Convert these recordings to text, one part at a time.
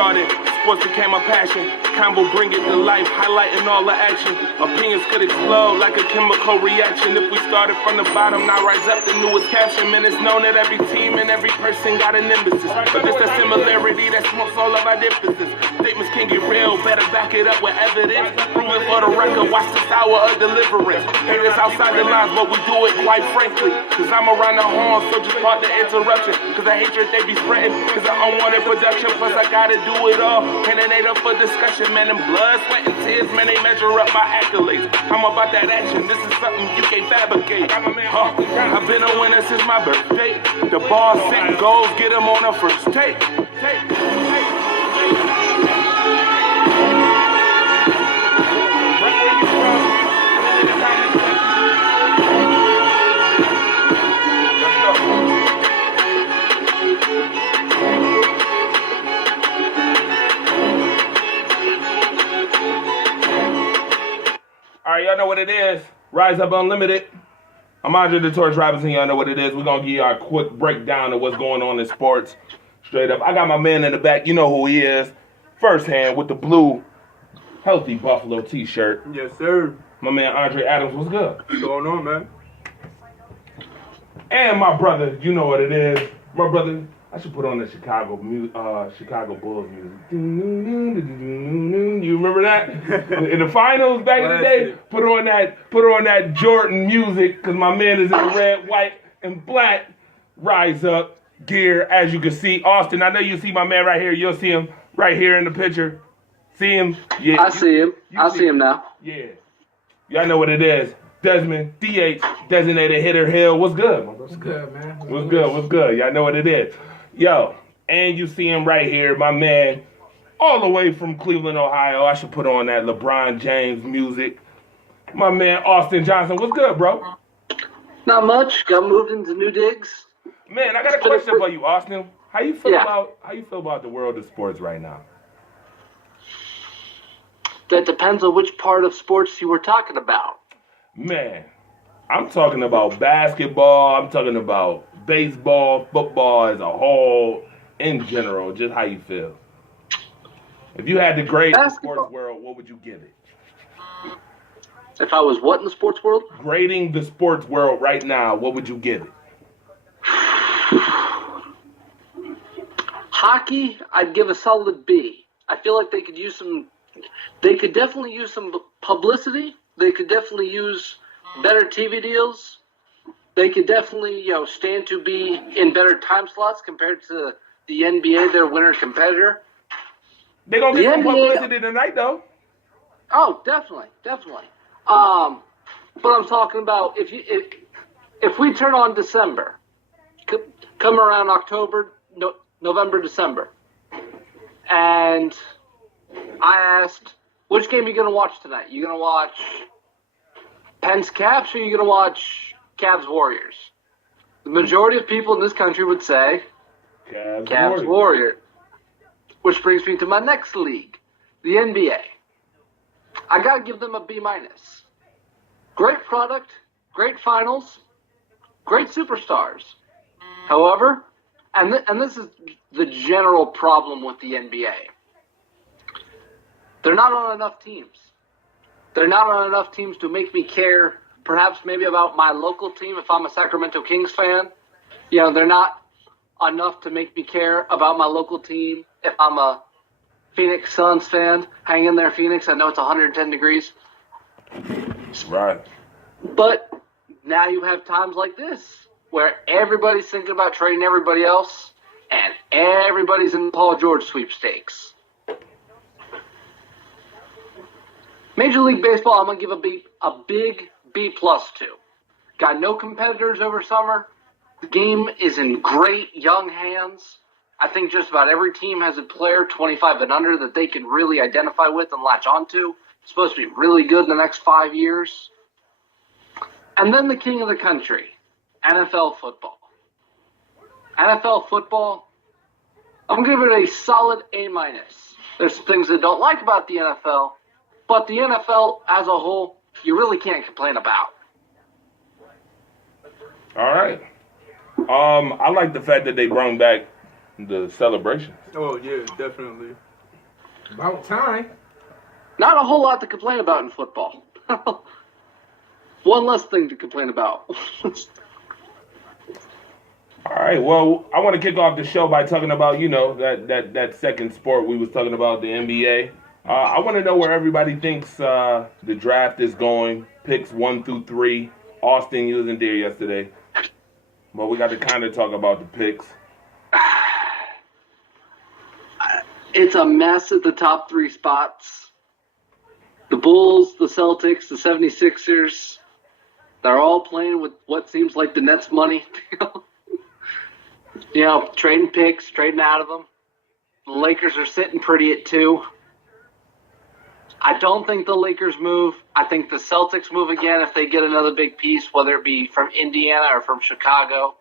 started, sports became a passion. Combo bring it to life, highlighting all the action. Opinions could explode like a chemical reaction. If we started from the bottom, now rise up the newest caption. Man, it's known that every team and every person got an emphasis. But it's the similarity that smokes all of our differences. Statements can get real, better back it up with evidence. Prove it for the record, watch this hour of deliverance. Hate us outside the lines, but we do it quite frankly. Cause I'm around the horn, so just part the interruption. Cause the hatred they be spreading is an unwanted production. Plus I gotta do it all, and it ain't up for discussion. Man, them blood, sweat, and tears, man, they measure up my accolades. I'm about that action, this is something you can't fabricate. I've been a winner since my birthday. The ball set goals, get them on the first take. All right, y'all know what it is. Rise Up Unlimited. I'm Andre the Torch Robinson. Y'all know what it is. We're going to give you our quick breakdown of what's going on in sports. Straight up. I got my man in the back. You know who he is. First hand with the blue, healthy Buffalo t-shirt. Yes, sir. My man Andre Adams. What's good? What's going on, man? And my brother. You know what it is. My brother. I should put on the Chicago Bulls music. You remember that? In the finals back in the day, put on that Jordan music, because my man is in the red, white, and black Rise Up gear, as you can see. Austin, I know you see my man right here. You'll see him right here in the picture. See him? Yeah. I see him. I see him now. Yeah. Y'all know what it is. Desmond, DH, designated hitter Hill. What's good? What's good, man? What's good? Y'all know what it is. Yo, and you see him right here, my man, all the way from Cleveland, Ohio. I should put on that LeBron James music. My man, Austin Johnson. What's good, bro? Not much. Got moved into new digs. Man, I got a question for you, Austin. How you feel about the world of sports right now? That depends on which part of sports you were talking about. Man, I'm talking about basketball. I'm talking about baseball, football as a whole, in general. Just how you feel. If you had to grade the sports world, what would you give it? If I was what in the sports world? Grading the sports world right now, what would you give it? Hockey, I'd give a solid B. I feel like they could definitely use some publicity. They could definitely use better TV deals. They could definitely, stand to be in better time slots compared to the NBA, their winter competitor. They're going to get some publicity tonight, though. Oh, definitely. But I'm talking about if we turn on December, come around October, November, December, and I asked, which game are you going to watch tonight? You going to watch Pens Caps, or are you going to watch Cavs Warriors? The majority of people in this country would say Cavs Warriors. Which brings me to my next league, the NBA. I got to give them a B-. Great product, great finals, great superstars. However, and this is the general problem with the NBA, they're not on enough teams. They're not on enough teams to make me care, perhaps maybe about my local team if I'm a Sacramento Kings fan. They're not enough to make me care about my local team if I'm a Phoenix Suns fan. Hang in there, Phoenix. I know it's 110 degrees. Right. But now you have times like this where everybody's thinking about trading everybody else, and everybody's in the Paul George sweepstakes. Major League Baseball, I'm going to give a big B+ to. Got no competitors over summer. The game is in great young hands. I think just about every team has a player 25 and under that they can really identify with and latch onto. It's supposed to be really good in the next 5 years. And then the king of the country, NFL football. NFL football, I'm going to give it a solid A-. There's some things I don't like about the NFL, but the NFL as a whole, you really can't complain about. All right. I like the fact that they brought back the celebrations. Oh, yeah, definitely. About time. Not a whole lot to complain about in football. One less thing to complain about. All right. Well, I want to kick off the show by talking about, that second sport we was talking about, the NBA. I want to know where everybody thinks the draft is going. Picks 1 through 3. Austin, you wasn't there yesterday, but we got to kind of talk about the picks. It's a mess at the top 3 spots. The Bulls, the Celtics, the 76ers, they're all playing with what seems like the Nets money. Trading picks, trading out of them. The Lakers are sitting pretty at 2. I don't think the Lakers move. I think the Celtics move again if they get another big piece, whether it be from Indiana or from Chicago.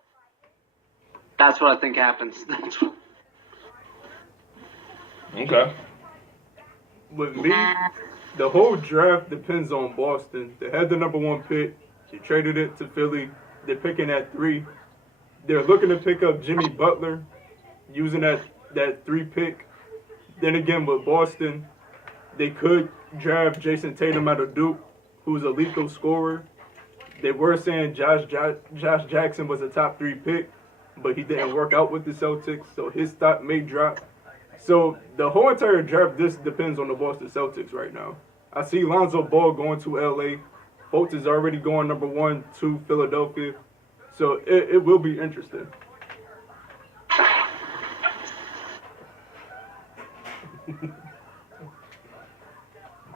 That's what I think happens. Okay. With me, the whole draft depends on Boston. They had the number 1 pick. They traded it to Philly. They're picking at 3. They're looking to pick up Jimmy Butler, using that 3 pick. Then again, with Boston, they could draft Jason Tatum out of Duke, who's a lethal scorer. They were saying Josh Jackson was a top 3 pick, but he didn't work out with the Celtics, so his stock may drop. So the whole entire draft, this depends on the Boston Celtics right now. I see Lonzo Ball going to L.A. Fultz is already going number 1 to Philadelphia. So it will be interesting.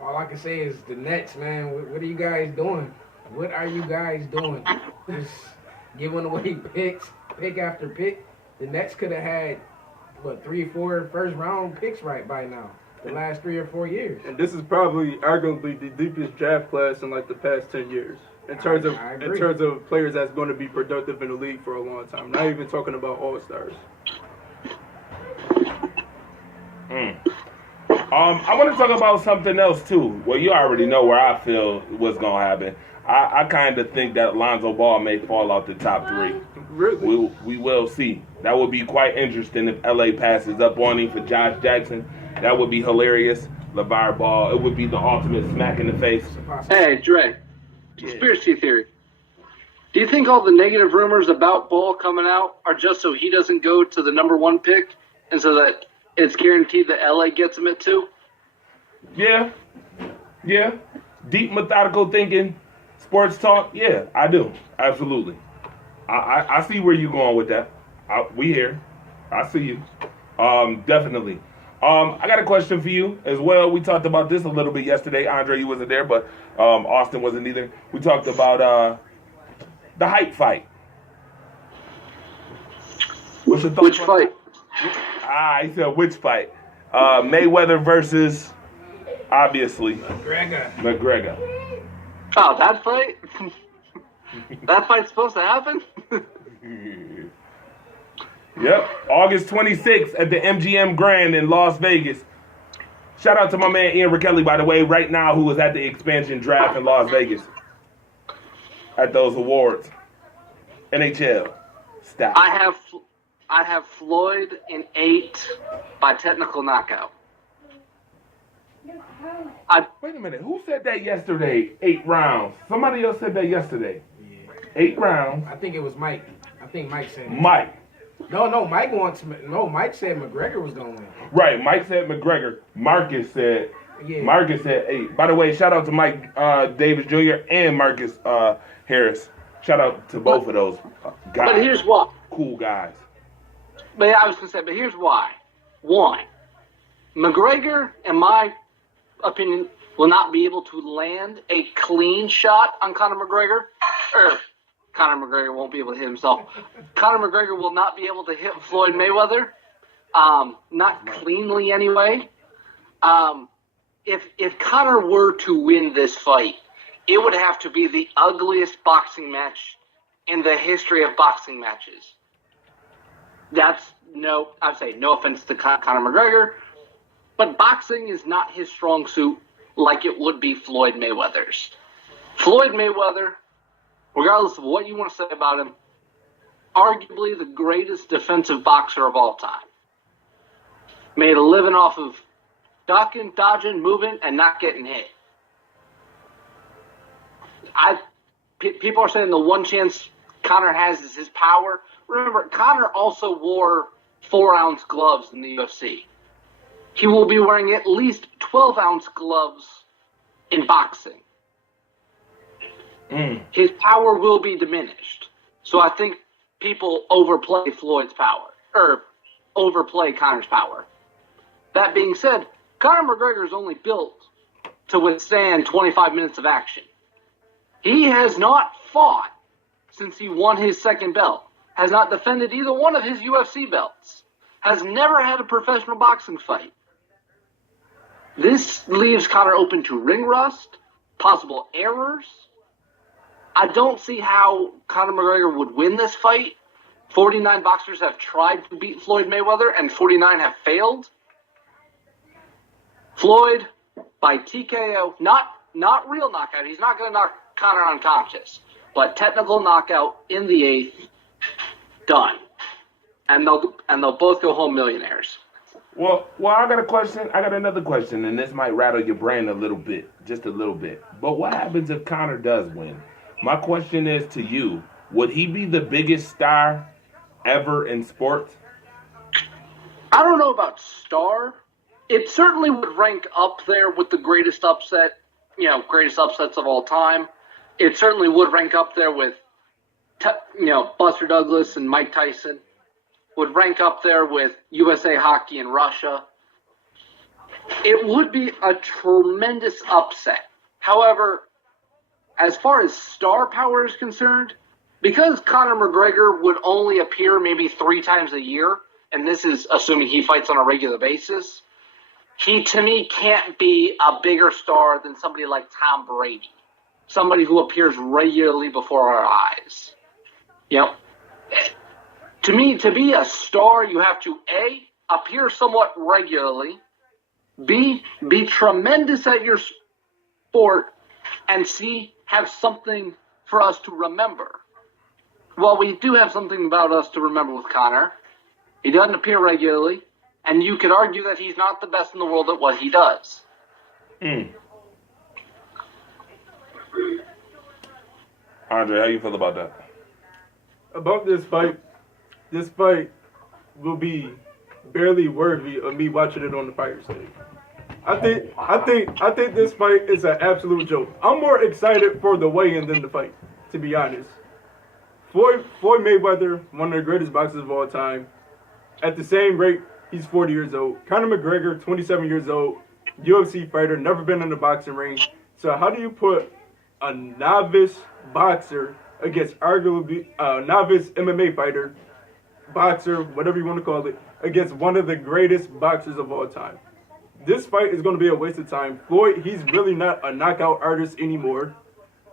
All I can say is the Nets, man. What are you guys doing? What are you guys doing? Just giving away picks, pick after pick. The Nets could have had, 3 or 4 first-round picks right by now, the last 3 or 4 years. And this is probably arguably the deepest draft class in like the past 10 years. In terms of players that's going to be productive in the league for a long time. Not even talking about all-stars. I want to talk about something else too. Well, you already know where I feel what's gonna happen. I kind of think that Lonzo Ball may fall out the top 3. Really? We will see. That would be quite interesting if LA passes up on him for Josh Jackson. That would be hilarious. LeVar Ball, it would be the ultimate smack in the face. Hey, Dre. Conspiracy theory. Do you think all the negative rumors about Ball coming out are just so he doesn't go to the number 1 pick and so that it's guaranteed that LA gets him at 2? Yeah. Deep methodical thinking, sports talk. Yeah, I do. Absolutely. I see where you're going with that. We here. I see you. Definitely. I got a question for you as well. We talked about this a little bit yesterday. Andre, you wasn't there, but Austin wasn't either. We talked about the hype fight. What's your thoughts? Which fight? He said which fight? Mayweather versus, obviously, McGregor. Oh, that fight? That fight's supposed to happen? Yep, August 26th at the MGM Grand in Las Vegas. Shout out to my man Ian Rakelli, by the way, right now, who was at the expansion draft in Las Vegas at those awards. NHL. Stop. I have Floyd in 8 by technical knockout. Wait a minute. Who said that yesterday? 8 rounds. Somebody else said that yesterday. 8 rounds. I think it was Mike. I think Mike said it. Mike. No, Mike said McGregor was going to win. Right, Mike said McGregor. Marcus said 8. By the way, shout out to Mike Davis Jr. and Marcus Harris. Shout out to both of those guys. But here's why. Cool guys. But yeah, I was going to say, but here's why. 1, McGregor, in my opinion, will not be able to land a clean shot on Conor McGregor. Conor McGregor won't be able to hit himself. Conor McGregor will not be able to hit Floyd Mayweather. Not cleanly anyway. If Conor were to win this fight, it would have to be the ugliest boxing match in the history of boxing matches. I'd say no offense to Conor McGregor, but boxing is not his strong suit like it would be Floyd Mayweather's. Floyd Mayweather, regardless of what you want to say about him, arguably the greatest defensive boxer of all time. Made a living off of ducking, dodging, moving, and not getting hit. People are saying the one chance Conor has is his power. Remember, Conor also wore 4-ounce gloves in the UFC. He will be wearing at least 12-ounce gloves in boxing. His power will be diminished. So I think people overplay Floyd's power, or overplay Conor's power. That being said, Conor McGregor is only built to withstand 25 minutes of action. He has not fought since he won his second belt, has not defended either one of his UFC belts, has never had a professional boxing fight. This leaves Conor open to ring rust, possible errors. I don't see how Conor McGregor would win this fight. 49 boxers have tried to beat Floyd Mayweather, and 49 have failed. Floyd, by TKO, not real knockout. He's not going to knock Conor unconscious, but technical knockout in the 8th, done. And they'll both go home millionaires. Well, I got a question. I got another question, and this might rattle your brain a little bit, just a little bit. But what happens if Conor does win? My question is to you, would he be the biggest star ever in sports? I don't know about star. It certainly would rank up there with the greatest upsets of all time. It certainly would rank up there with, Buster Douglas and Mike Tyson. Would rank up there with USA Hockey and Russia. It would be a tremendous upset. However, as far as star power is concerned, because Conor McGregor would only appear maybe 3 times a year, and this is assuming he fights on a regular basis, he, to me, can't be a bigger star than somebody like Tom Brady, somebody who appears regularly before our eyes. To me, to be a star, you have to, A, appear somewhat regularly, B, be tremendous at your sport, and C, have something for us to remember. Well, we do have something about us to remember with Conor. He doesn't appear regularly, and you could argue that he's not the best in the world at what he does. Andre, how you feel about that? About this fight will be barely worthy of me watching it on the Fire Stage. I think this fight is an absolute joke. I'm more excited for the weigh-in than the fight, to be honest. Floyd Mayweather, one of the greatest boxers of all time. At the same rate, he's 40 years old. Conor McGregor, 27 years old, UFC fighter, never been in the boxing ring. So how do you put a novice boxer against arguably a novice MMA fighter, boxer, whatever you want to call it, against one of the greatest boxers of all time? This fight is going to be a waste of time. Floyd, he's really not a knockout artist anymore.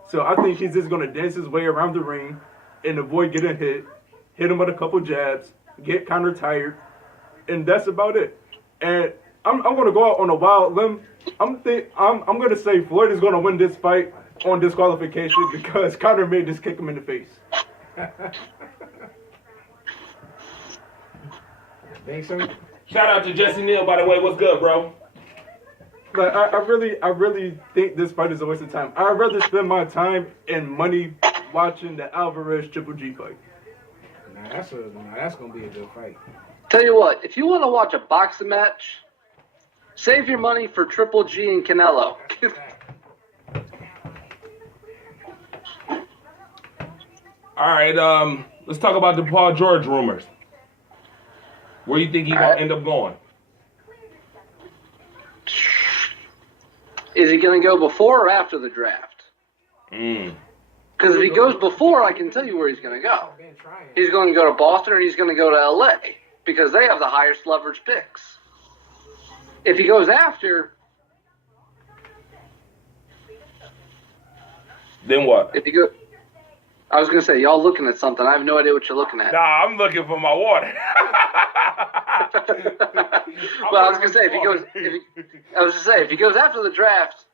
So I think he's just going to dance his way around the ring and avoid getting hit him with a couple jabs, get Conor tired, and that's about it. And I'm going to go out on a wild limb. I'm going to say Floyd is going to win this fight on disqualification because Conor may just kick him in the face. Think so? Shout out to Jesse Neal, by the way. What's good, bro? Like I really think this fight is a waste of time. I'd rather spend my time and money watching the Alvarez Triple G fight. That's gonna be a good fight. Tell you what, if you want to watch a boxing match, save your money for Triple G and Canelo. All right, let's talk about the Paul George rumors. Where you think he's going to end up going? Is he going to go before or after the draft? Because if he goes before, I can tell you where he's going to go. He's going to go to Boston or he's going to go to LA because they have the highest leverage picks. If he goes after, then what? If he go, I was going to say, y'all looking at something. I have no idea what you're looking at. Nah, I'm looking for my water. Well, I was going to say, if he goes after the draft,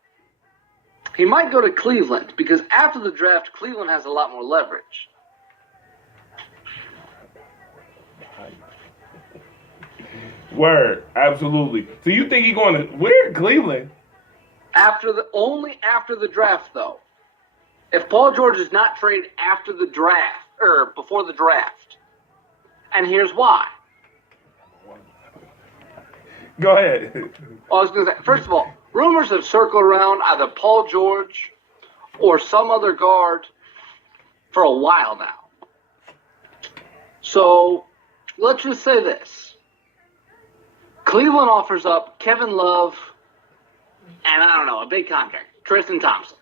he might go to Cleveland because after the draft, Cleveland has a lot more leverage. Word, absolutely. So you think he's going to where? Cleveland? Only after the draft, though. If Paul George is not traded after the draft or before the draft, and here's why. Go ahead. I was going to say, first of all, rumors have circled around either Paul George or some other guard for a while now. So let's just say this. Cleveland offers up Kevin Love and, I don't know, a big contract, Tristan Thompson,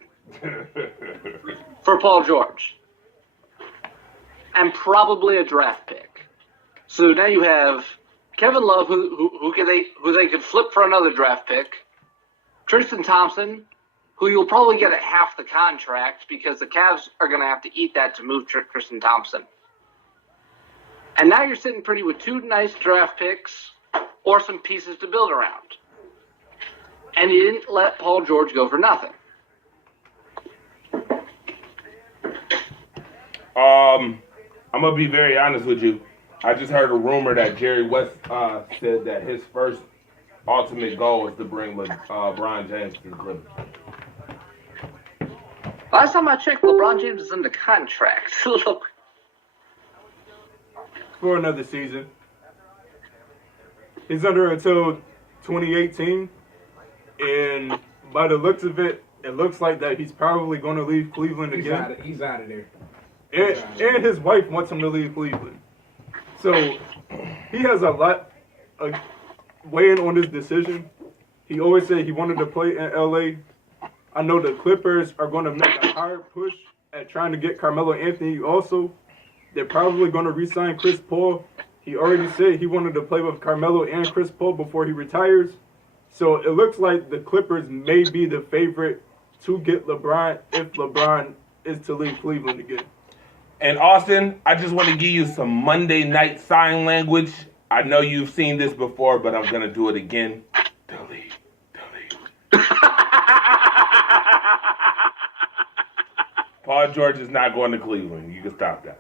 for Paul George, and probably a draft pick. So now you have Kevin Love, who they could flip for another draft pick, Tristan Thompson, who you'll probably get at half the contract because the Cavs are going to have to eat that to move Tristan Thompson. And now you're sitting pretty with 2 nice draft picks or some pieces to build around. And you didn't let Paul George go for nothing. I'm gonna be very honest with you. I just heard a rumor that Jerry West said that his first ultimate goal is to bring LeBron James to the Clippers. Last time I checked, LeBron James is under contract. For another season. He's under until 2018, and by the looks of it, it looks like that he's probably going to leave Cleveland again. He's out of there. And his wife wants him to leave Cleveland. So he has a lot of weighing on his decision. He always said he wanted to play in LA. I know the Clippers are going to make a hard push at trying to get Carmelo Anthony also. They're probably going to re-sign Chris Paul. He already said he wanted to play with Carmelo and Chris Paul before he retires. So it looks like the Clippers may be the favorite to get LeBron if LeBron is to leave Cleveland again. And Austin, I just want to give you some Monday night sign language. I know you've seen this before, but I'm going to do it again. Delete. Paul George is not going to Cleveland. You can stop that.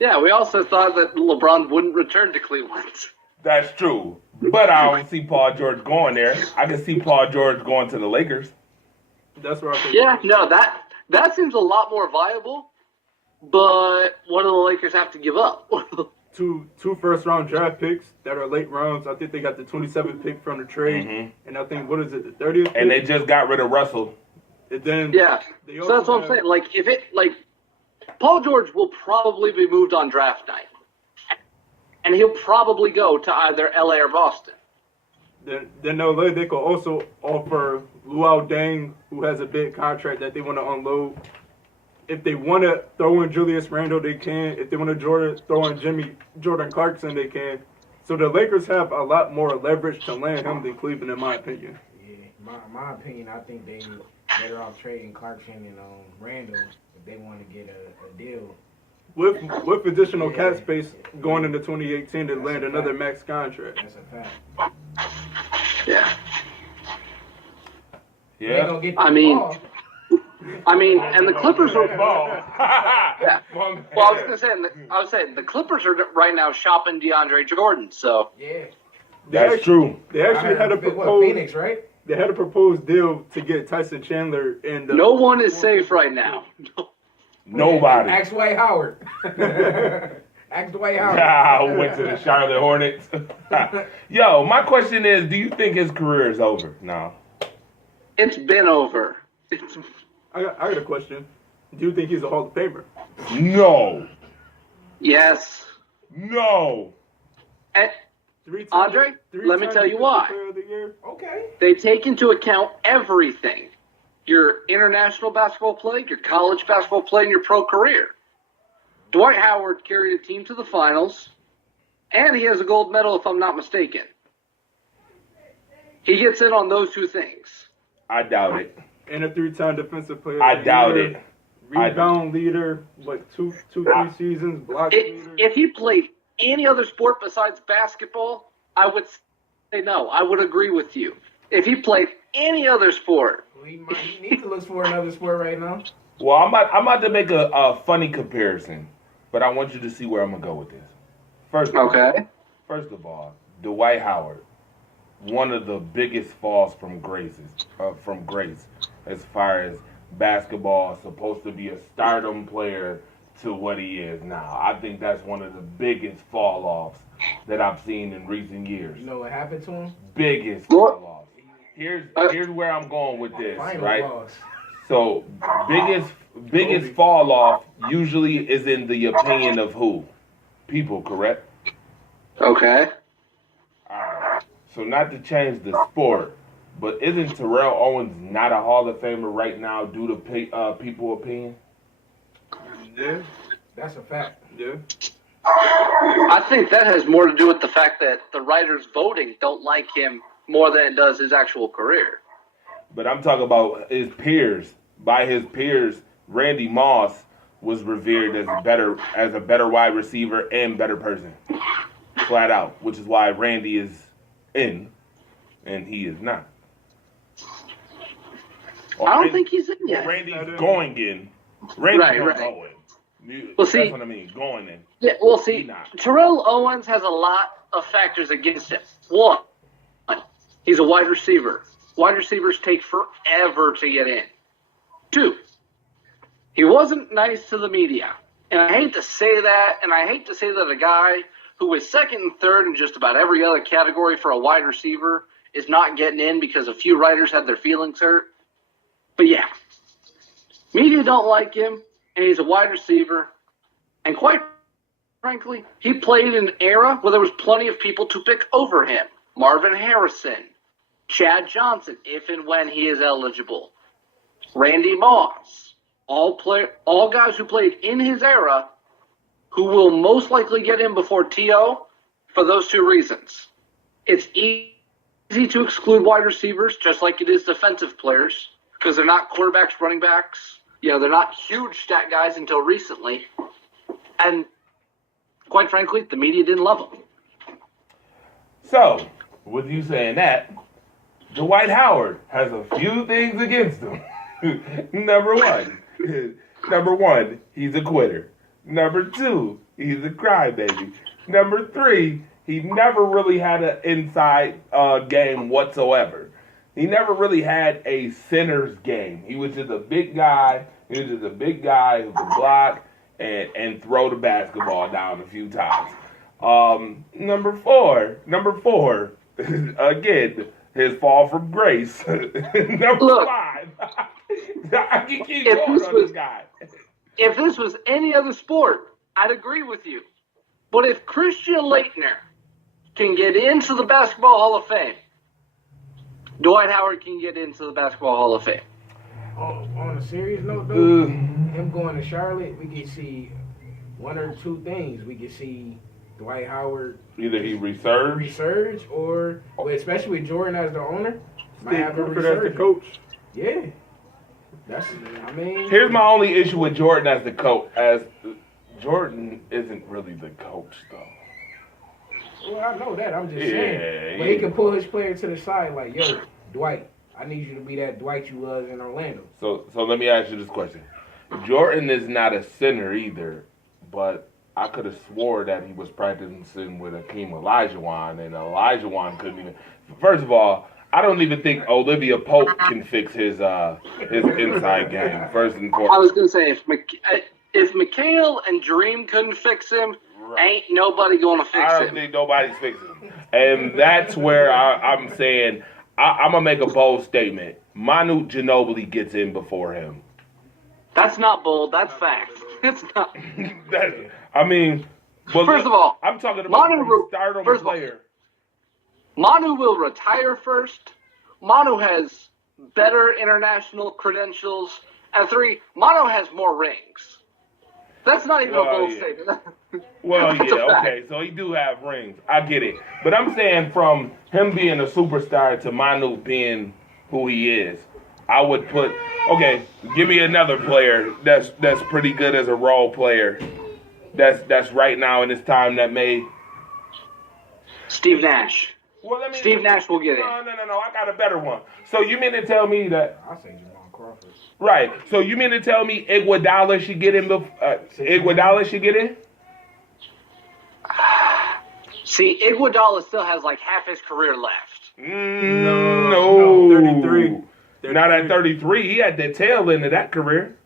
Yeah, we also thought that LeBron wouldn't return to Cleveland. That's true. But I don't see Paul George going there. I can see Paul George going to the Lakers. That's where I think. Yeah, no, that seems a lot more viable. But what do the Lakers have to give up? Two first-round draft picks that are late rounds. I think they got the 27th pick from the trade. And I think, what is it, the 30th pick? And they just got rid of Russell. And then Yeah. they So that's what I'm saying. Paul George will probably be moved on draft night. And he'll probably go to either LA or Boston. Then LA, they could also offer Luol Deng, who has a big contract that they want to unload. If they want to throw in Julius Randle, they can. If they want to throw in Jordan Clarkson, they can. So the Lakers have a lot more leverage to land him than Cleveland, in my opinion. Yeah, my opinion, I think they better off trading Clarkson and Randall if they want to get a deal. With additional cap space going into 2018 to land another max contract. That's a fact. Yeah. They ain't gonna get the ball. And the Clippers are. Yeah. Well, Well, I was saying the Clippers are right now shopping DeAndre Jordan. So Yeah. That's true. They actually had a Phoenix, right? They had a proposed deal to get Tyson Chandler and no one is safe right now. Nobody. Ask Dwight Howard. Ask Dwight Howard. I went to the Charlotte Hornets. Yo, my question is, do you think his career is over now? It's been over. I got a question. Do you think he's a Hall of Famer? No. Yes. No. And Andre, let me tell you why. Okay. They take into account everything. Your international basketball play, your college basketball play, and your pro career. Dwight Howard carried a team to the finals, and he has a gold medal, if I'm not mistaken. He gets in on those 2 things. I doubt it. And a 3-time defensive player. I doubt it. Rebound leader, two, 3 seasons, block leader. If he played any other sport besides basketball, I would say no. I would agree with you. If he played any other sport. He needs to look for another sport right now. Well, I'm about to make a funny comparison, but I want you to see where I'm going to go with this. First of all, Okay. First of all, Dwight Howard, one of the biggest falls from grace as far as basketball supposed to be a stardom player to what he is now. I think that's one of the biggest fall offs that I've seen in recent years. You know what happened to him? Biggest fall offs. Here's where I'm going with this, Final right? loss. So biggest fall off usually is in the opinion of who? People, correct? Okay. Alright. So not to change the sport, but isn't Terrell Owens not a Hall of Famer right now due to people opinion? Yeah, That's a fact. yeah. I think that has more to do with the fact that the writers voting don't like him more than it does his actual career. But I'm talking about his peers. By his peers, Randy Moss was revered as a better wide receiver and better person. Flat out. Which is why Randy is in and he is not. Or I don't Randy- think he's in yet. Randy's going in. Randy's Right, not right. going. Well, see- That's what I mean. Going in. Yeah, well, see, He not. Terrell Owens has a lot of factors against him. One, he's a wide receiver. Wide receivers take forever to get in. Two, he wasn't nice to the media. And I hate to say that, and I hate to say that a guy who was second and third in just about every other category for a wide receiver is not getting in because a few writers had their feelings hurt. But yeah, media don't like him, and he's a wide receiver. And quite frankly, he played in an era where there was plenty of people to pick over him. Marvin Harrison, Chad Johnson, if and when he is eligible, Randy Moss, all guys who played in his era who will most likely get in before T.O. for those two reasons. It's easy to exclude wide receivers just like it is defensive players because they're not quarterbacks, running backs. They're not huge stat guys until recently. And quite frankly, the media didn't love them. So, with you saying that, Dwight Howard has a few things against him. Number one, he's a quitter. Number two, he's a crybaby. Number three, he never really had an inside game whatsoever. He never really had a center's game. He was just a big guy. He was just a big guy who could block and throw the basketball down a few times. Number four, again, his fall from grace. Number five, I can keep going on this guy. If this was any other sport, I'd agree with you. But if Christian Laettner can get into the Basketball Hall of Fame, Dwight Howard can get into the Basketball Hall of Fame. Oh, on a serious note, though, him going to Charlotte, we could see one or two things. We could see Dwight Howard Either he resurged. resurge, or especially with Jordan as the owner, might have a Steve Clifford as the resurgence. coach. Yeah, Here's my only issue with Jordan as the coach. As Jordan isn't really the coach, though. Well, I know that. I'm just Yeah, saying. But he can pull his player to the side, like, yo, Dwight, I need you to be that Dwight you was in Orlando. So let me ask you this question. Jordan is not a center either, but I could have swore that he was practicing with Akeem Olajuwon, and Olajuwon couldn't even. First of all, I don't even think Olivia Pope can fix his inside game. First and I foremost. was going to say, if Mikhail and Dream couldn't fix him, ain't nobody going to fix I don't him. think nobody's fixing him. And that's where I'm saying I'm going to make a bold statement. Manu Ginobili gets in before him. That's not bold. That's fact. It's not. I mean, but First of all, I'm talking about Manu- a stardom first of all, player. Manu will retire first. Manu has better international credentials. And three, Manu has more rings. That's not even a bold statement. Well, That's a yeah, fact. okay, so he do have rings. I get it. But I'm saying from him being a superstar to Manu being who he is, I would put, okay, give me another player that's pretty good as a role player. That's right now in this time that may. Steve Nash. Well, let me, Steve Nash will get in. No, I got a better one. So you mean to tell me that? I say Jamal Crawford. Right. So you mean to tell me Iguodala should get in? Iguodala should get in? See, Iguodala still has like half his career left. No. 33. Not at 33. He had the tail end of that career.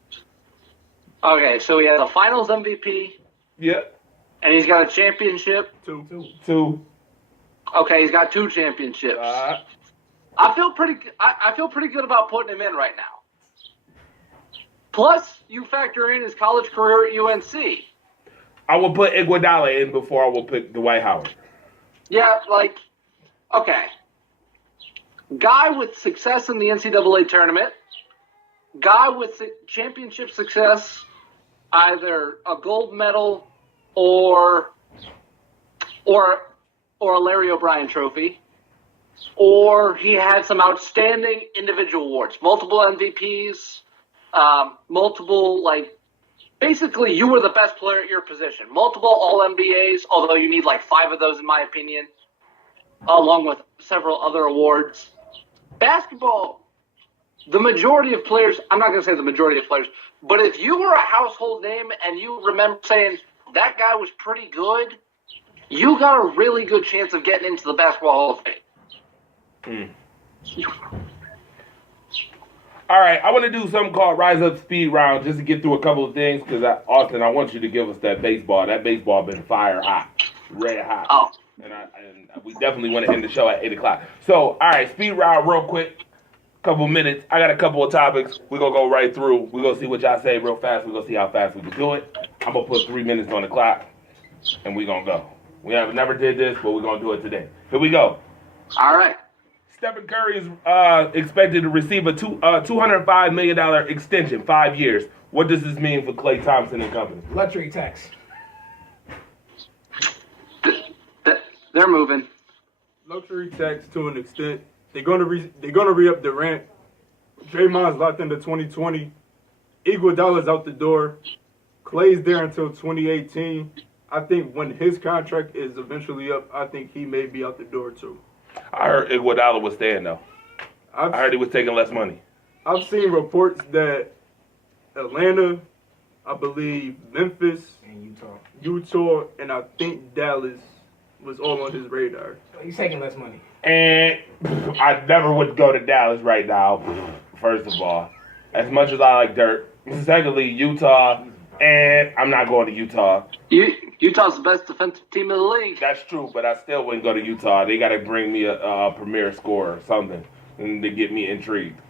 Okay, so he has a Finals MVP, Yep. and he's got a championship. Two. Okay, he's got 2 championships. I feel pretty good about putting him in right now. Plus, you factor in his college career at UNC. I will put Iguodala in before I will pick Dwight Howard. Yeah, like, okay. Guy with success in the NCAA tournament, guy with championship success, either a gold medal or a Larry O'Brien trophy, or he had some outstanding individual awards, multiple MVPs, multiple, like, basically you were the best player at your position, multiple All-NBAs, although you need like 5 of those in my opinion, along with several other awards. Basketball, the majority of players, I'm not going to say the majority of players, but if you were a household name and you remember saying that guy was pretty good, you got a really good chance of getting into the Basketball Hall of Fame. All right, I want to do something called Rise Up Speed Round just to get through a couple of things because, Austin, I want you to give us that baseball. That baseball been fire hot, red hot. Oh. And we definitely want to end the show at 8 o'clock. So, all right, speed round real quick. Couple minutes. I got a couple of topics. We're going to go right through. We're going to see what y'all say real fast. We're going to see how fast we can do it. I'm going to put 3 minutes on the clock, and we're going to go. We have never did this, but we're going to do it today. Here we go. All right. Stephen Curry is expected to receive a $205 million extension, 5 years. What does this mean for Klay Thompson and company? Luxury tax. They're moving. Luxury tax to an extent. They're gonna re-up Durant. Draymond's locked into 2020. Iguodala's out the door. Clay's there until 2018. I think when his contract is eventually up, I think he may be out the door too. I heard Iguodala was staying though. I heard he was taking less money. I've seen reports that Atlanta, I believe Memphis, And Utah, and I think Dallas was all on his radar. He's taking less money. And I never would go to Dallas right now, first of all. As much as I like Dirk. Secondly, Utah, and I'm not going to Utah. Utah's the best defensive team in the league. That's true, but I still wouldn't go to Utah. They got to bring me a premier scorer or something and to get me intrigued.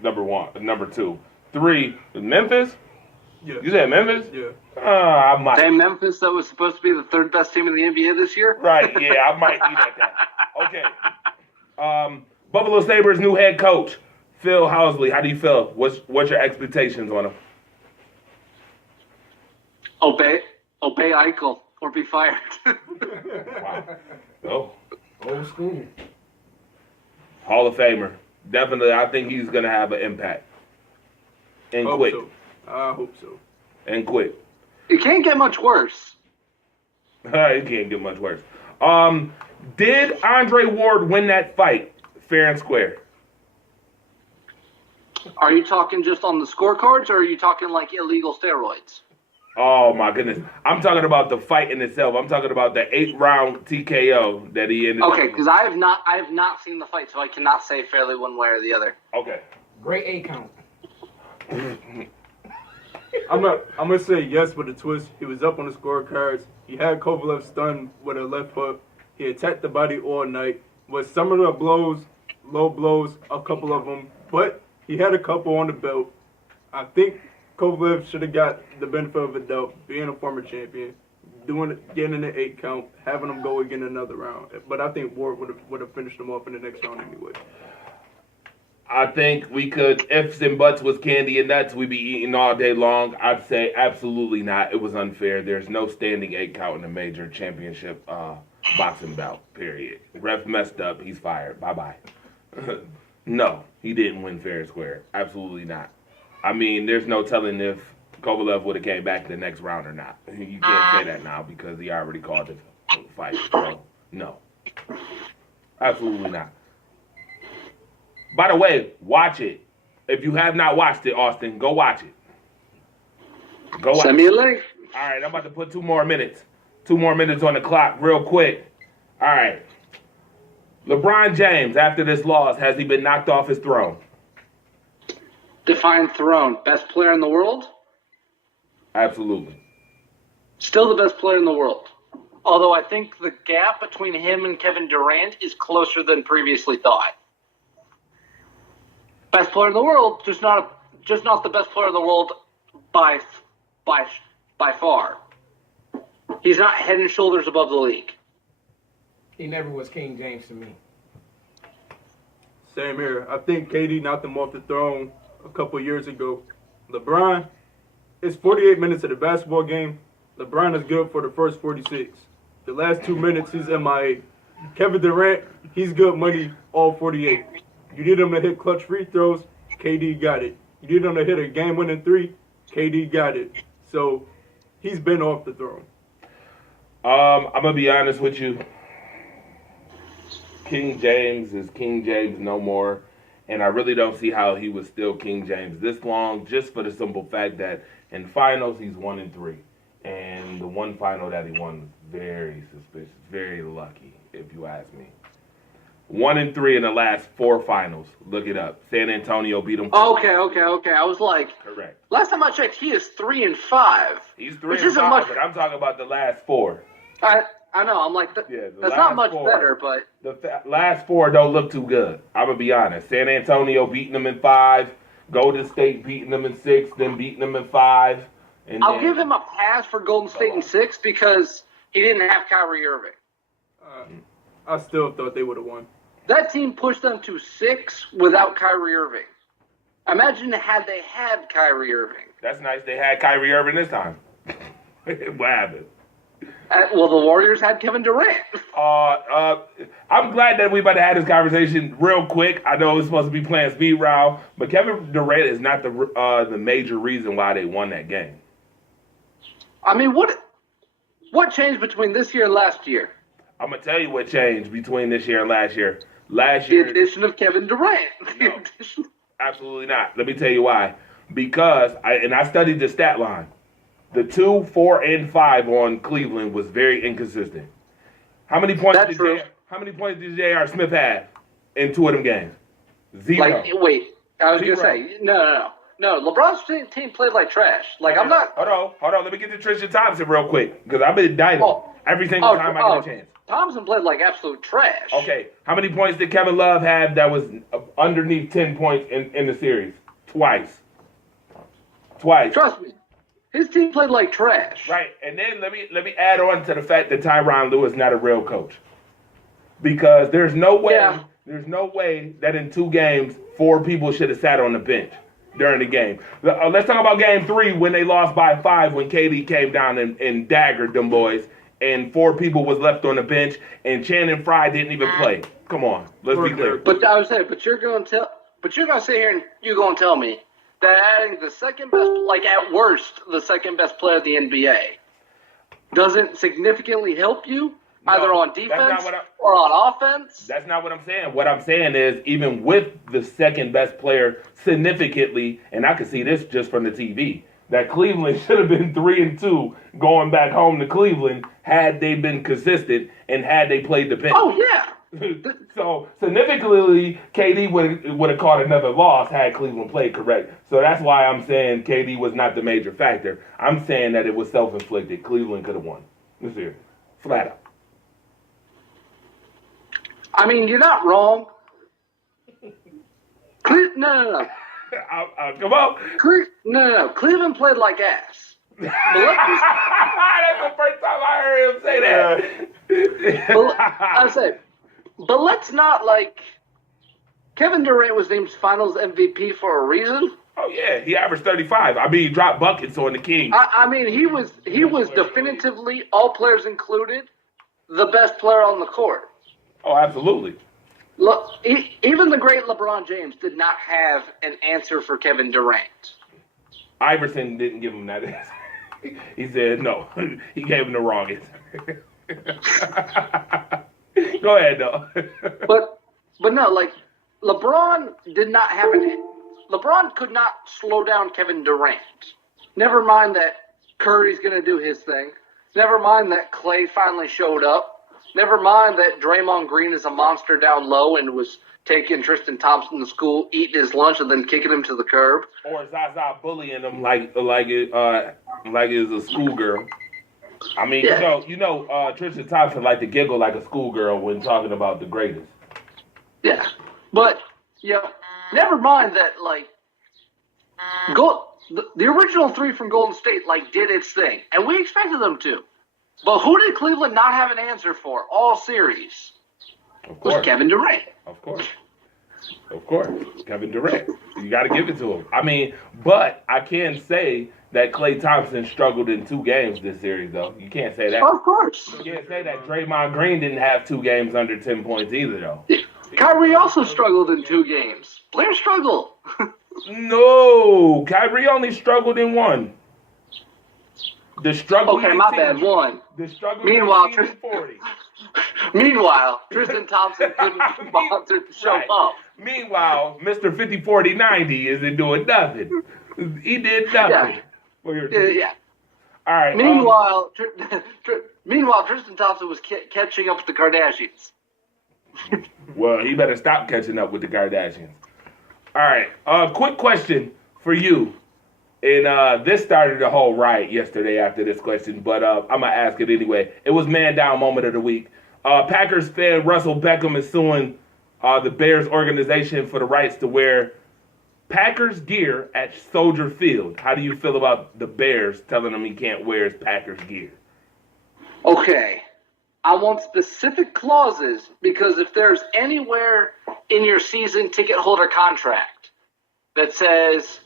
Number 1. Number 2. 3, Memphis? Yeah. You said Memphis? Yeah. I might. Same Memphis that was supposed to be the 3rd best team in the NBA this year? Right, yeah, I might eat at that. Okay. Buffalo Sabres' new head coach, Phil Housley. How do you feel? What's your expectations on him? Obey Eichel or be fired. Wow. Oh, Old school. Hall of Famer. Definitely, I think he's going to have an impact. And Hope quick. so. I hope so. And quick. It can't get much worse. It can't get much worse. Did Andre Ward win that fight fair and square? Are you talking just on the scorecards, or are you talking like illegal steroids? Oh my goodness. I'm talking about the fight in itself. I'm talking about the 8-round TKO that he ended Okay, up. because I have not seen the fight, so I cannot say fairly one way or the other. Okay. Great 8 count. I'm gonna say yes with a twist. He was up on the scorecards. He had Kovalev stunned with a left hook. He attacked the body all night. With some of the blows, low blows, a couple of them, but he had a couple on the belt. I think Kovalev should have got the benefit of the doubt, being a former champion, getting an 8 count, having him go again another round. But I think Ward would have finished him off in the next round anyway. I think we could, ifs and buts was candy and nuts, we'd be eating all day long. I'd say absolutely not. It was unfair. There's no standing 8 count in a major championship boxing bout, period. Ref messed up. He's fired. Bye-bye. No, he didn't win fair and square. Absolutely not. I mean, there's no telling if Kovalev would have came back the next round or not. You can't say that now because he already called the fight. So, no. Absolutely not. By the way, watch it. If you have not watched it, Austin, go watch it. Go watch Send me a link. All right, I'm about to put 2 more minutes. 2 more minutes on the clock real quick. All right. LeBron James, after this loss, has he been knocked off his throne? Define throne. Best player in the world? Absolutely. Still the best player in the world. Although I think the gap between him and Kevin Durant is closer than previously thought. Best player in the world, just not the best player in the world by far. He's not head and shoulders above the league. He never was King James to me. Same here. I think KD knocked him off the throne a couple years ago. LeBron, it's 48 minutes of the basketball game. LeBron is good for the first 46. The last 2 minutes, he's MIA. Kevin Durant, he's good money all 48. You need him to hit clutch free throws, KD got it. You need him to hit a game-winning three, KD got it. So he's been off the throne. I'm going to be honest with you. King James is King James no more. And I really don't see how he was still King James this long, just for the simple fact that in finals, he's 1-3. And the one final that he won was very suspicious, very lucky, if you ask me. 1-3 in the last 4 finals. Look it up. San Antonio beat him. Okay. I was like, Correct. last time I checked, he is 3-5. He's 3-5, which isn't much. but I'm talking about the last 4. I know. I'm like, Yeah, the that's last not much 4. better, but The last 4 don't look too good. I'm going to be honest. San Antonio beating them in 5. Golden State beating them in 6. Then beating them in 5. And I'll then, give him a pass for Golden State in 6 because he didn't have Kyrie Irving. I still thought they would have won. That team pushed them to 6 without Kyrie Irving. Imagine had they had Kyrie Irving. That's nice. They had Kyrie Irving this time. What happened? Well, the Warriors had Kevin Durant. I'm glad that we about to have this conversation real quick. I know it's supposed to be playing speed round, but Kevin Durant is not the major reason why they won that game. I mean, what changed between this year and last year? I'm gonna tell you what changed between this year and last year. Last The year, addition of Kevin Durant. No. Absolutely not. Let me tell you why. Because I studied the stat line. The 2, 4, and 5 on Cleveland was very inconsistent. How many points That's true. How many points did J.R. Smith have in 2 of them games? 0. Like, wait, I was 0. going to say, no. LeBron's team played like trash. Like, I'm not. Hold on. Let me get to Tristan Thompson real quick because I've been indicting every single time I get a chance. Thompson played like absolute trash. Okay, how many points did Kevin Love have that was underneath 10 points in the series? Twice. Trust me, his team played like trash. Right, and then let me add on to the fact that Tyronn Lue is not a real coach, because there's no way that in 2 games 4 people should have sat on the bench during the game. Let's talk about Game 3 when they lost by 5 when KD came down and daggered them boys, and 4 people was left on the bench, and Channing Frye didn't even play. Come on, let's be clear. But I was saying, but you're going to sit here and you're going to tell me that adding the second best, like at worst, the second best player of the NBA, doesn't significantly help you either on defense or on offense? That's not what I'm saying. What I'm saying is, even with the second best player significantly, and I can see this just from the TV, that Cleveland should have been 3-2 going back home to Cleveland had they been consistent and had they played the bench. Oh, yeah. So significantly, KD would have caught another loss had Cleveland played correct. So that's why I'm saying KD was not the major factor. I'm saying that it was self-inflicted. Cleveland could have won. Let's hear it. Flat out. I mean, you're not wrong. No. Come on. No. Cleveland played like ass. That's the first time I heard him say that. But let's not, Kevin Durant was named Finals MVP for a reason. Oh yeah, he averaged 35. I mean, he dropped buckets on the Kings. I mean, he was definitively, all players included, the best player on the court. Oh, absolutely. Look, even the great LeBron James did not have an answer for Kevin Durant. Iverson didn't give him that answer. He said no. He gave him the wrong answer. Go ahead, though. But no, LeBron did not have LeBron could not slow down Kevin Durant. Never mind that Curry's going to do his thing. Never mind that Clay finally showed up. Never mind that Draymond Green is a monster down low and was taking Tristan Thompson to school, eating his lunch, and then kicking him to the curb. Or Zaza bullying him like it's a schoolgirl. I mean, Yeah. Tristan Thompson like to giggle like a schoolgirl when talking about the greatest. Yeah. But, never mind that, like, the original three from Golden State, like, did its thing. And we expected them to. But who did Cleveland not have an answer for all series? Of It was course. Kevin Durant. Of course. Kevin Durant. You got to give it to him. I mean, but I can say that Klay Thompson struggled in 2 games this series, though. You can't say that. Of course. You can't say that Draymond Green didn't have 2 games under 10 points either, though. Kyrie also struggled in 2 games. Blair struggled. No, Kyrie only struggled in 1. The struggle. Okay, my bad. 1. The struggle. Meanwhile, 40. Meanwhile, Tristan Thompson couldn't bother to show Right. up. Meanwhile, Mr. 50-40-90 isn't doing nothing. He did nothing. Yeah. For your team. Yeah. All right. Meanwhile, Tristan Thompson was catching up with the Kardashians. Well, he better stop catching up with the Kardashians. All right. Quick question for you. And this started the whole riot yesterday after this question, but I'm going to ask it anyway. It was man down moment of the week. Packers fan Russell Beckham is suing the Bears organization for the rights to wear Packers gear at Soldier Field. How do you feel about the Bears telling him he can't wear his Packers gear? Okay. I want specific clauses because if there's anywhere in your season ticket holder contract that says,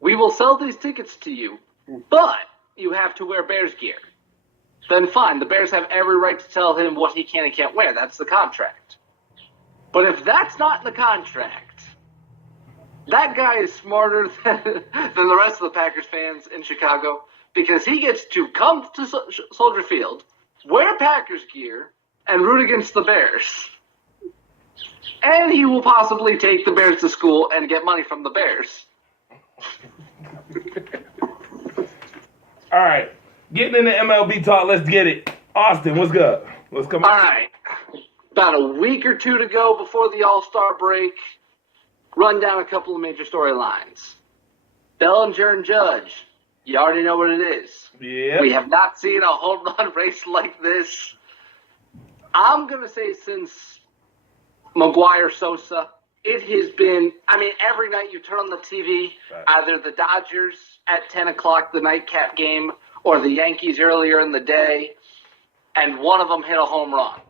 we will sell these tickets to you, but you have to wear Bears gear, then fine. The Bears have every right to tell him what he can and can't wear. That's the contract. But if that's not in the contract, that guy is smarter than the rest of the Packers fans in Chicago because he gets to come to Soldier Field, wear Packers gear, and root against the Bears. And he will possibly take the Bears to school and get money from the Bears. All right. Getting into MLB talk, let's get it. Austin, what's good? Let's come on. All right. About a week or 2 to go before the All-Star break. Run down a couple of major storylines. Bellinger and Judge. You already know what it is. Yeah. We have not seen a home run race like this. I'm going to say since Maguire Sosa, it has been, every night you turn on the TV, Right. either the Dodgers at 10 o'clock, the nightcap game, or the Yankees earlier in the day, and one of them hit a home run.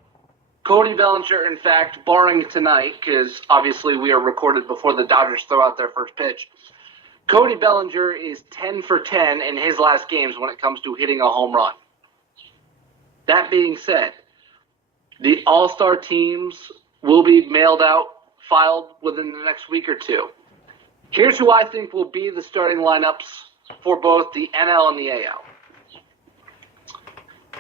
Cody Bellinger, in fact, barring tonight, because obviously we are recorded before the Dodgers throw out their first pitch, Cody Bellinger is 10 for 10 in his last games when it comes to hitting a home run. That being said, the All-Star teams will be mailed out, filed within the next week or 2. Here's who I think will be the starting lineups for both the NL and the AL.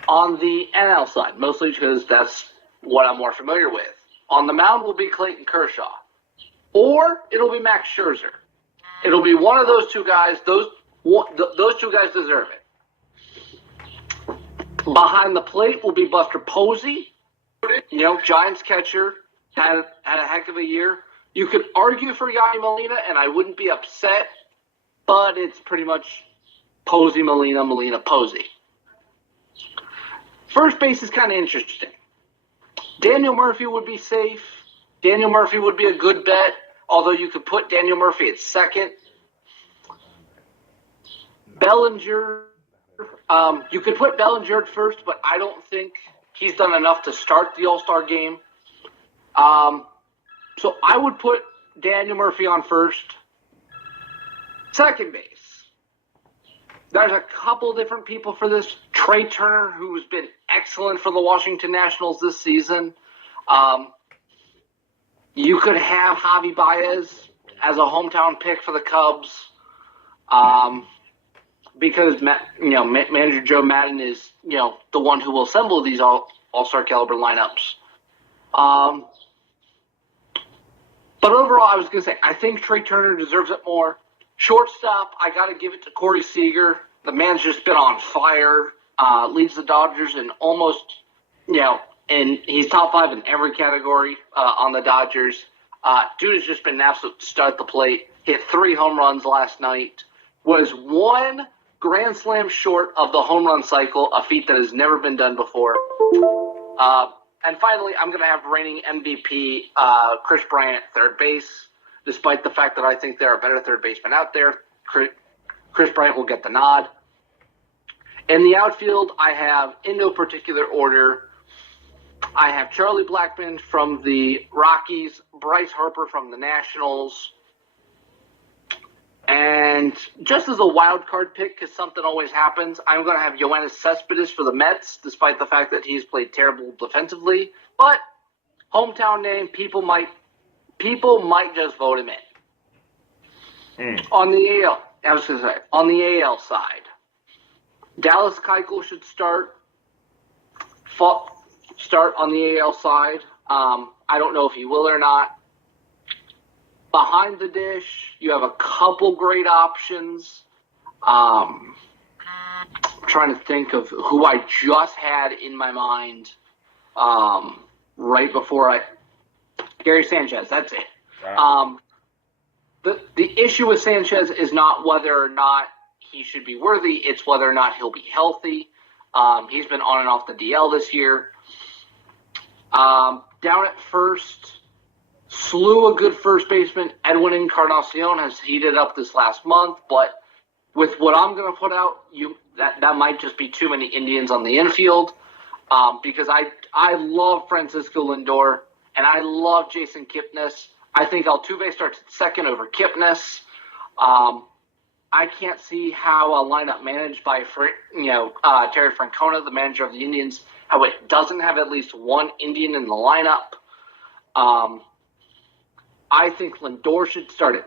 On the NL side, mostly because that's what I'm more familiar with. On the mound will be Clayton Kershaw. Or it'll be Max Scherzer. It'll be one of those 2 guys. Those 2 guys deserve it. Behind the plate will be Buster Posey. Giants catcher, had a heck of a year. You could argue for Yadi Molina, and I wouldn't be upset, but it's pretty much Posey, Molina, Molina, Posey. First base is kind of interesting. Daniel Murphy would be safe. Daniel Murphy would be a good bet, although you could put Daniel Murphy at second. Bellinger, you could put Bellinger at first, but I don't think he's done enough to start the All-Star game. So I would put Daniel Murphy on first. Second base. There's a couple different people for this. Trey Turner, who's been excellent for the Washington Nationals this season. You could have Javi Baez as a hometown pick for the Cubs. Because manager Joe Madden is the one who will assemble these all-star caliber lineups. But overall, I was going to say, I think Trey Turner deserves it more. Shortstop, I got to give it to Corey Seager. The man's just been on fire. Leads the Dodgers in almost, and he's top 5 in every category on the Dodgers. Dude has just been an absolute stud at the plate. Hit 3 home runs last night. Was 1 grand slam short of the home run cycle, a feat that has never been done before. And finally, I'm going to have reigning MVP Chris Bryant at third base, despite the fact that I think there are better third basemen out there. Chris Bryant will get the nod. In the outfield, I have, in no particular order, I have Charlie Blackmon from the Rockies, Bryce Harper from the Nationals, and just as a wild card pick, because something always happens, I'm going to have Yoenis Cespedes for the Mets, despite the fact that he's played terrible defensively. But hometown name, people might just vote him in. On the AL side, Dallas Keuchel should start on the AL side. I don't know if he will or not. Behind the dish, you have a couple great options. I'm trying to think of who I just had in my mind right before Gary Sanchez, that's it. Wow. The issue with Sanchez is not whether or not he should be worthy, it's whether or not he'll be healthy. He's been on and off the DL this year. Down at first, slew of good first baseman. Edwin Encarnacion has heated up this last month, but with what I'm going to put out, that might just be too many Indians on the infield because I love Francisco Lindor and I love Jason Kipnis. I think Altuve starts at second over Kipnis. I can't see how a lineup managed by Terry Francona, the manager of the Indians, how it doesn't have at least one Indian in the lineup. I think Lindor should start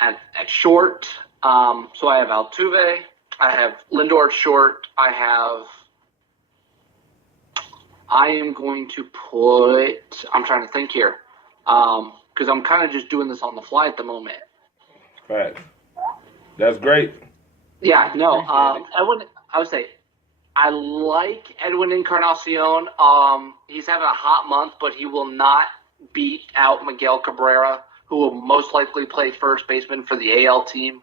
at short. So I have Altuve. I have Lindor at short. I am going to put, I'm trying to think here, because I'm kind of just doing this on the fly at the moment. Right. That's great. Yeah, no, I would say I like Edwin Encarnacion. He's having a hot month, but he will not beat out Miguel Cabrera, who will most likely play first baseman for the AL team.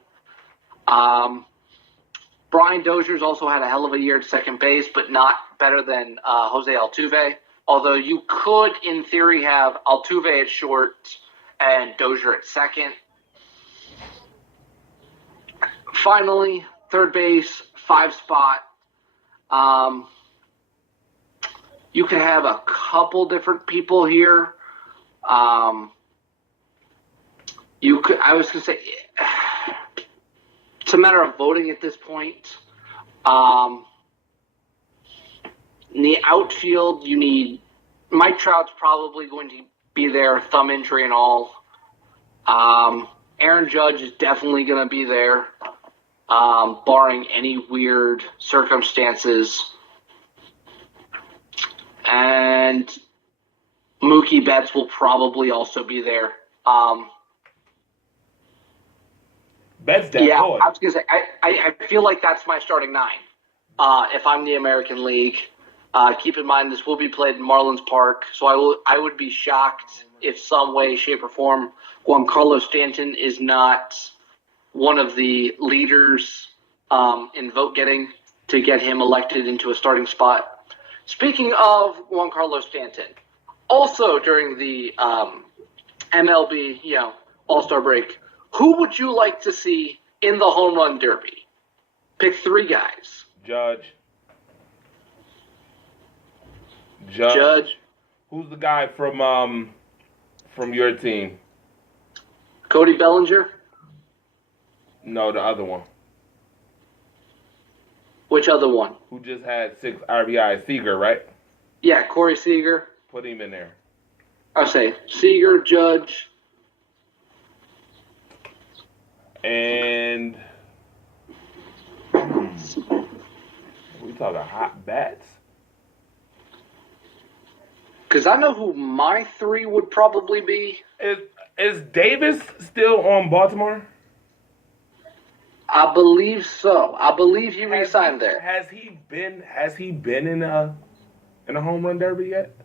Brian Dozier's also had a hell of a year at second base, but not better than Jose Altuve. Although you could, in theory, have Altuve at short and Dozier at second. Finally, third base, 5 spot. You can have a couple different people here. I was going to say, it's a matter of voting at this point. In the outfield, you need Mike Trout's probably going to be there, thumb injury and all. Aaron Judge is definitely going to be there, barring any weird circumstances. And Mookie Betts will probably also be there. Betts that Yeah, boy. I was going to say, I feel like that's my starting 9 if I'm the American League. Keep in mind, this will be played in Marlins Park, so I would be shocked if some way, shape, or form Giancarlo Stanton is not one of the leaders in vote getting to get him elected into a starting spot. Speaking of Giancarlo Stanton, also during the MLB, All-Star break, who would you like to see in the home run derby? Pick 3 guys. Judge. Who's the guy from your team? Cody Bellinger? No, the other one. Which other one? Who just had 6 RBI? Seager, right? Yeah, Corey Seager. Put him in there. I'll say Seager, Judge. And we talking hot bats? Because I know who my 3 would probably be. Is Davis still on Baltimore? I believe so. I believe he re-signed there. Has he been in a home run derby yet?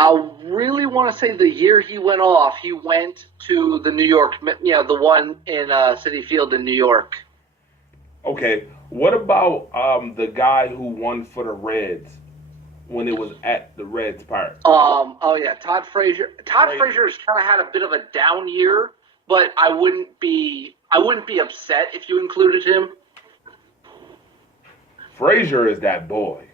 I really want to say the year he went off, he went to the New York, the one in Citi Field in New York. Okay, what about the guy who won for the Reds when it was at the Reds Park? Oh yeah, Todd Frazier. Todd Frazier's kind of had a bit of a down year, but I wouldn't be upset if you included him. Frazier is that boy.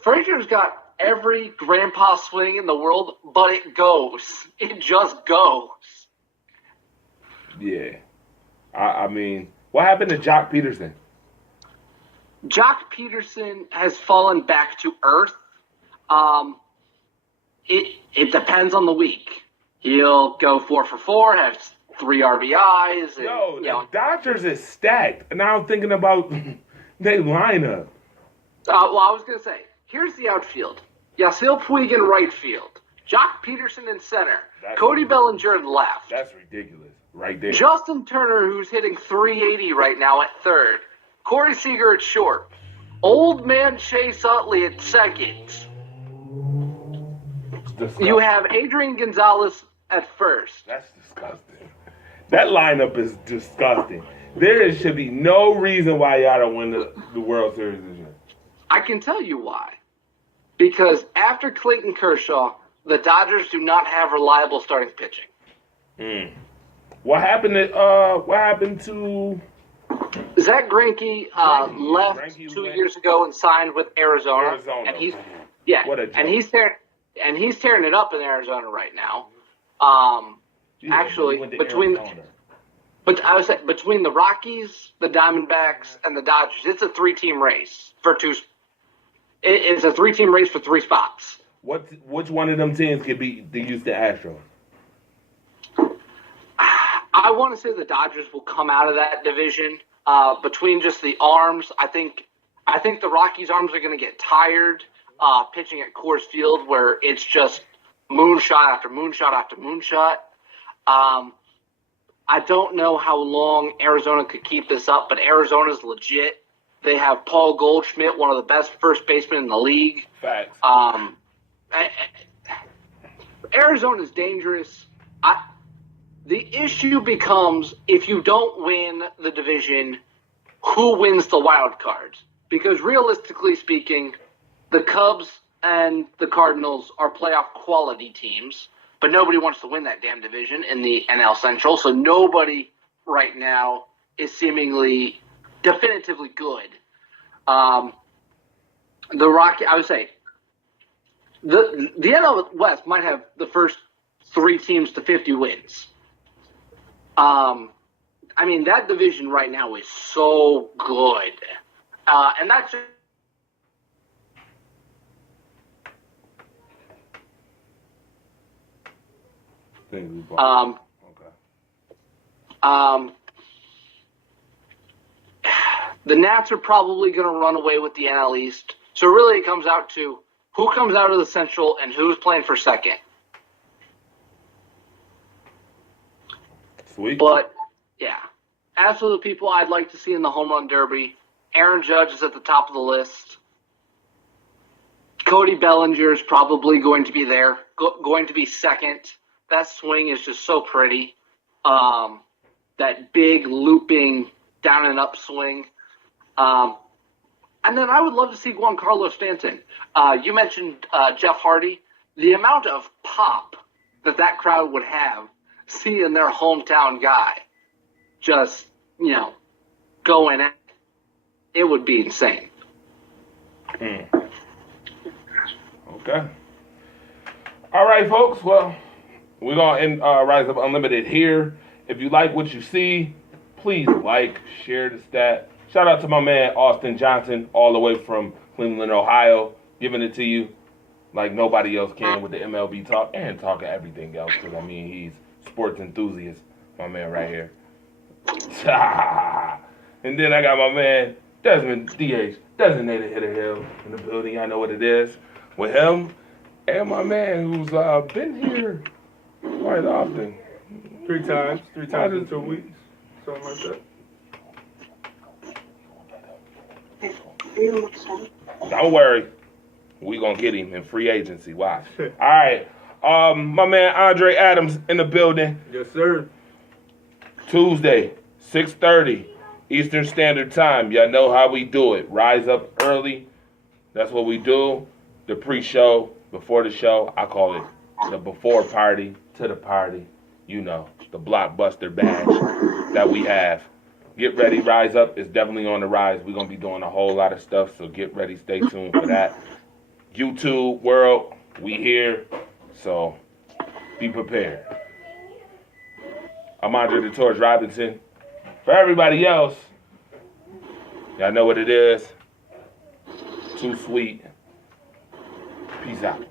Frazier's got every grandpa swing in the world, but it goes. It just goes. Yeah. I mean, what happened to Jock Peterson? Jock Peterson has fallen back to earth. It depends on the week. He'll go 4 for 4, have 3 RBIs. And, the Dodgers is stacked. And now I'm thinking about their lineup. Well, I was going to say, here's the outfield. Yasiel Puig in right field. Jock Peterson in center. Cody Bellinger in left. That's ridiculous. Right there. Justin Turner, who's hitting 380 right now at third. Corey Seager at short. Old man Chase Utley at second. You have Adrian Gonzalez at first. That's disgusting. That lineup is disgusting. There should be no reason why y'all don't win the World Series this year. I can tell you why. Because after Clayton Kershaw, the Dodgers do not have reliable starting pitching. What happened to Zach Greinke left 2 years ago and signed with Arizona. And he's tearing it up in Arizona right now. Actually, between the Rockies, the Diamondbacks, and the Dodgers, it's a 3-team race for two. It's a 3-team race for 3 spots. Which one of them teams could beat the Houston Astros? I want to say the Dodgers will come out of that division. Between just the arms, I think the Rockies' arms are going to get tired pitching at Coors Field, where it's just moonshot after moonshot after moonshot. I don't know how long Arizona could keep this up, but Arizona's legit. They have Paul Goldschmidt, one of the best first basemen in the league. Facts. Arizona's dangerous. The issue becomes, if you don't win the division, who wins the wild card? Because realistically speaking, the Cubs and the Cardinals are playoff quality teams, but nobody wants to win that damn division in the NL Central, so nobody right now is seemingly definitively good. I would say the NL West might have the first 3 teams to 50 wins. I mean, that division right now is so good. And that's just the Nats are probably going to run away with the NL East. So really it comes out to who comes out of the Central and who's playing for second. Sweet. But, yeah, absolute people I'd like to see in the home run derby. Aaron Judge is at the top of the list. Cody Bellinger is probably going to be there, going to be second. That swing is just so pretty. That big looping down and up swing. And then I would love to see Giancarlo Stanton. You mentioned Jeff Hardy. The amount of pop that crowd would have seeing their hometown guy just, going at it would be insane. Okay. All right, folks. Well, we're going to end Rise Up Unlimited here. If you like what you see, please like, share the stat. Shout out to my man, Austin Johnson, all the way from Cleveland, Ohio, giving it to you like nobody else can with the MLB talk and talking everything else. Because, he's sports enthusiast, my man right here. And then I got my man, Desmond DH, designated hitter Hill in the building. I know what it is. With him and my man who's been here quite often. 3 times in 2 weeks. Something like that. Don't worry. We gonna get him in free agency. Watch. All right. My man Andre Adams in the building. Yes, sir. Tuesday, 6:30 Eastern Standard Time. Y'all know how we do it. Rise up early. That's what we do. The pre-show, before the show, I call it the before party to the party. You know, the blockbuster badge that we have. Get ready, Rise Up is definitely on the rise. We're going to be doing a whole lot of stuff, so get ready, stay tuned for that. YouTube world, we here, so be prepared. I'm Andre the Torch Robinson. For everybody else, y'all know what it is. Too sweet. Peace out.